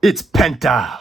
It's Penta!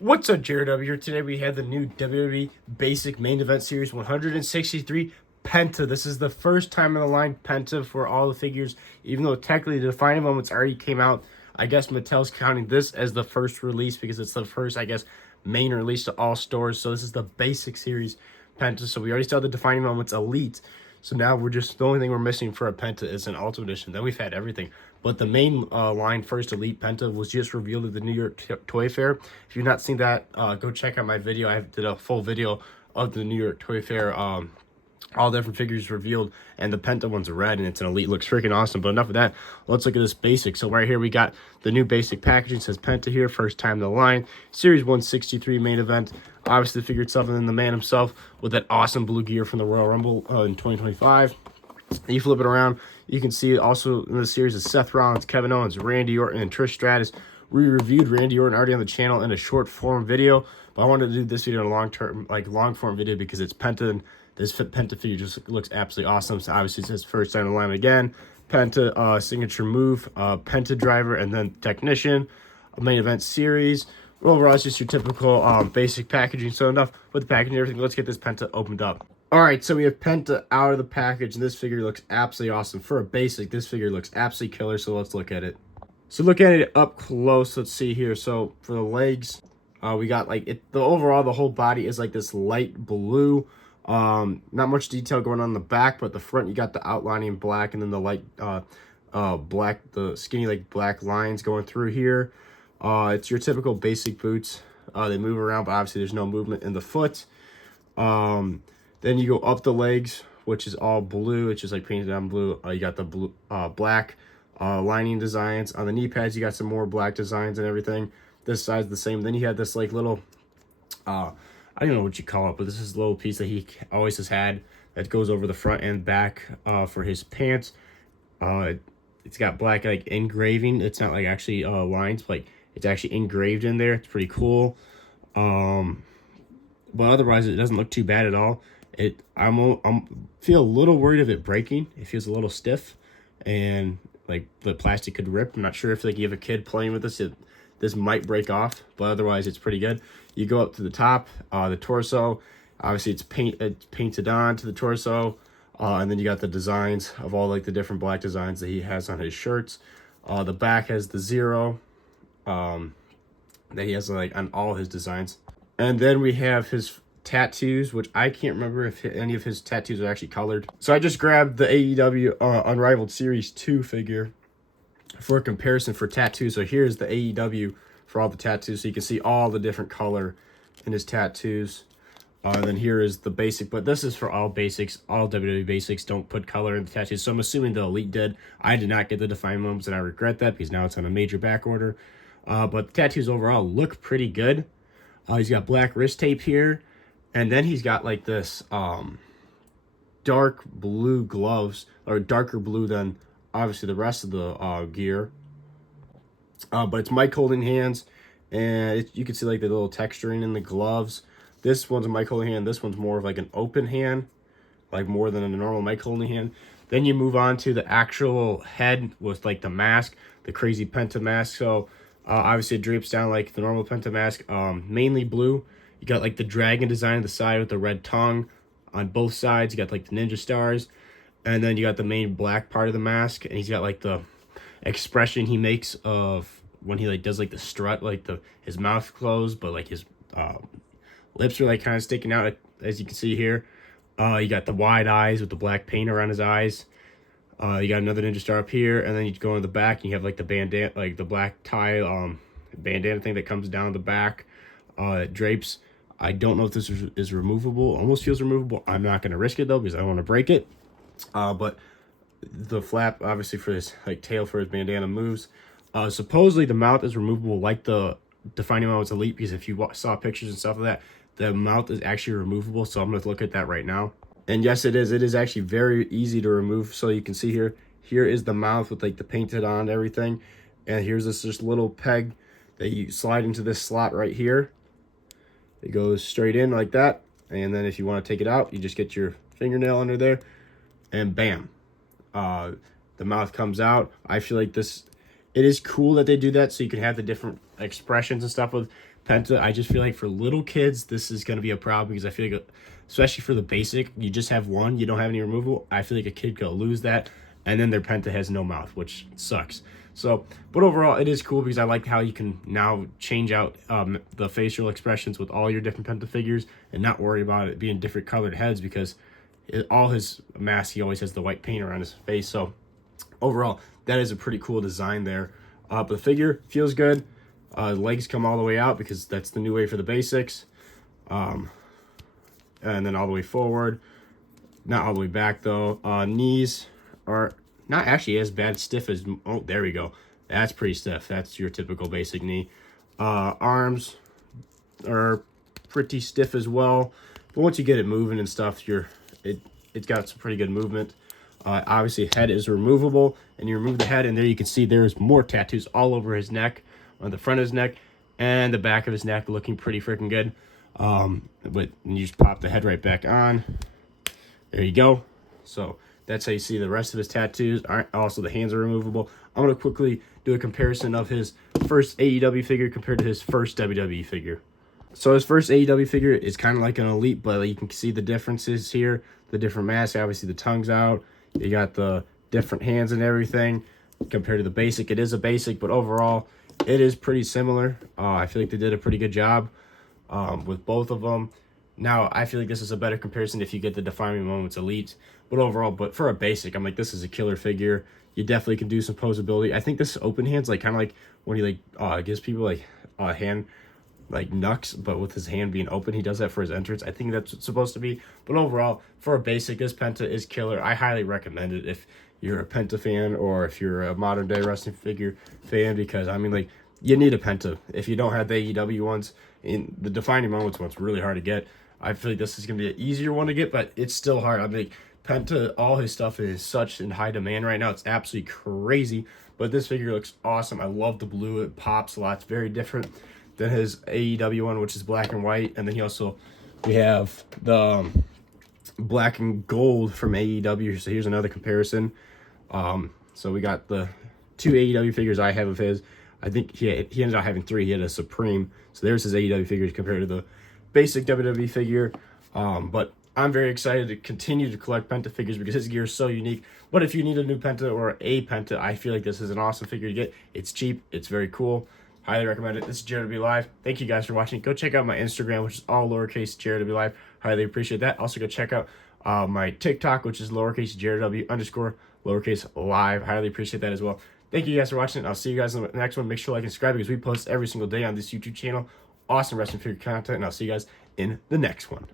What's up, Jared W here. Today we had the new WWE Basic Main Event Series 163 Penta. This is the first time in the line Penta for all the figures, even though technically the Defining Moments already came out. I guess Mattel's counting this as the first release because it's the first, I guess, main release to all stores. So this is the Basic Series Penta. So we already saw the Defining Moments Elite. So now the only thing we're missing for a Penta is an Ultimate Edition. Then we've had everything. But the main line first Elite Penta was just revealed at the New York Toy Fair. If you've not seen that, go check out my video. I did a full video of the New York Toy Fair. All different figures revealed, and the Penta one's red, and it's an Elite. Looks freaking awesome. But enough of that. Let's look at this Basic. So right here we got the new Basic packaging. It says Penta here, first time in the line. Series 163 main event. Obviously the figure itself, and then the man himself with that awesome blue gear from the Royal Rumble in 2025. And you flip it around, you can see also in the series is Seth Rollins, Kevin Owens, Randy Orton, and Trish Stratus. We reviewed Randy Orton already on the channel in a short form video, but I wanted to do this video in a long form video because it's Penta, and this Penta figure just looks absolutely awesome. So obviously it says first time in the line again. Penta signature move, Penta driver, and then technician, a main event series. Overall, it's just your typical basic packaging. So enough with the packaging and everything. Let's get this Penta opened up. All right, so we have Penta out of the package, and this figure looks absolutely awesome. For a basic, this figure looks absolutely killer, so let's look at it. So look at it up close. Let's see here. So for the legs, we got like the whole body is like this light blue. Not much detail going on the back, but the front you got the outlining black, and then the light black, the skinny like black lines going through here. It's your typical basic boots. They move around, but obviously there's no movement in the foot. Then you go up the legs, which is all blue. It's just like painted on blue. You got the blue, black lining designs. On the knee pads, you got some more black designs and everything. This side's the same. Then you had this like little, I don't know what you call it, but this is a little piece that he always has had that goes over the front and back for his pants. It's got black like engraving. It's not like actually lines, but like it's actually engraved in there. It's pretty cool. But otherwise, it doesn't look too bad at all. I'm feel a little worried of it breaking. It feels a little stiff, and like the plastic could rip. I'm not sure if like you have a kid playing with this, this might break off, but otherwise it's pretty good. You go up to the top, the torso. Obviously it's painted on to the torso, and then you got the designs of all like the different black designs that he has on his shirts. The back has the 0 that he has like on all his designs, and then we have his tattoos, which I can't remember if any of his tattoos are actually colored. So I just grabbed the AEW Unrivaled Series 2 figure for a comparison for tattoos. So here's the AEW for all the tattoos, so you can see all the different color in his tattoos. Then here is the basic, but this is for all basics. All WWE basics don't put color in the tattoos, so I'm assuming the Elite did. I did not get the Defining Moments, and I regret that because now it's on a major back order. But the tattoos overall look pretty good. He's got black wrist tape here, and then he's got like this dark blue gloves, or darker blue than obviously the rest of the gear. But it's mic holding hands, and you can see like the little texturing in the gloves. This one's a mic holding hand. This one's more of like an open hand, like more than a normal mic holding hand. Then you move on to the actual head with like the mask, the crazy Penta mask. So obviously it drapes down like the normal Penta mask, mainly blue. You got like the dragon design on the side with the red tongue on both sides. You got like the ninja stars, and then you got the main black part of the mask, and he's got like the expression he makes of when he like does like the strut, like his mouth closed, but like his lips are like kind of sticking out, as you can see here. You got the wide eyes with the black paint around his eyes. You got another ninja star up here, and then you go in the back and you have like the bandana, like the black tie bandana thing that comes down the back. It drapes. I don't know if this is removable. Almost feels removable. I'm not going to risk it though because I don't want to break it. But the flap obviously for his like tail for his bandana moves. Supposedly the mouth is removable like the Defining Moments Elite, because if you saw pictures and stuff of that, the mouth is actually removable. So I'm going to look at that right now. And yes, it is. It is actually very easy to remove. So you can see here is the mouth with like the painted on everything. And here's this just little peg that you slide into this slot right here. It goes straight in like that. And then if you want to take it out, you just get your fingernail under there and bam. The mouth comes out. I feel like it is cool that they do that so you can have the different expressions and stuff with Penta. I just feel like for little kids, this is going to be a problem because I feel like, especially for the basic, you just have one, you don't have any removable. I feel like a kid could lose that, and then their Penta has no mouth, which sucks. So, but overall, it is cool because I like how you can now change out the facial expressions with all your different Penta figures and not worry about it being different colored heads because all his masks, he always has the white paint around his face. So overall, that is a pretty cool design there. But the figure feels good. Legs come all the way out because that's the new way for the basics. And then all the way forward. Not all the way back though. Knees are not actually as bad stiff as, oh, there we go. That's pretty stiff. That's your typical basic knee. Arms are pretty stiff as well. But once you get it moving and stuff, it's got some pretty good movement. Obviously, head is removable, and you remove the head, and there you can see there's more tattoos all over his neck, on the front of his neck, and the back of his neck, looking pretty freaking good. But you just pop the head right back on. There you go. So that's how you see the rest of his tattoos. Also, the hands are removable. I'm going to quickly do a comparison of his first AEW figure compared to his first WWE figure. So his first AEW figure is kind of like an Elite, but you can see the differences here. The different masks, obviously the tongue's out. You got the different hands and everything compared to the basic. It is a basic, but overall, it is pretty similar. I feel like they did a pretty good job with both of them. Now, I feel like this is a better comparison if you get the Defining Moments Elite. But overall, but for a basic, I'm like, this is a killer figure. You definitely can do some posability. I think this open hand's like kind of like when he gives people like a hand, like Nux, but with his hand being open. He does that for his entrance. I think that's what it's supposed to be. But overall, for a basic, this Penta is killer. I highly recommend it if you're a Penta fan or if you're a modern day wrestling figure fan, because I mean, like, you need a Penta. If you don't have the AEW ones, in the Defining Moments one's really hard to get. I feel like this is gonna be an easier one to get, but it's still hard. I mean, Penta, all his stuff is such in high demand right now. It's absolutely crazy. But this figure looks awesome. I love the blue. It pops a lot. It's very different than his AEW one, which is black and white. And then we have the black and gold from AEW. So here's another comparison. So we got the two AEW figures I have of his. I think he ended up having three. He had a Supreme. So there's his AEW figures compared to the basic WWE figure. But I'm very excited to continue to collect Penta figures because his gear is so unique. But if you need a new Penta or a Penta, I feel like this is an awesome figure to get. It's cheap. It's very cool. Highly recommend it. This is Jared W Live. Thank you guys for watching. Go check out my Instagram, which is all lowercase Jared W Live. Highly appreciate that. Also, go check out my TikTok, which is lowercase Jared W _ lowercase live. Highly appreciate that as well. Thank you guys for watching. I'll see you guys in the next one. Make sure to like and subscribe because we post every single day on this YouTube channel. Awesome wrestling figure content, and I'll see you guys in the next one.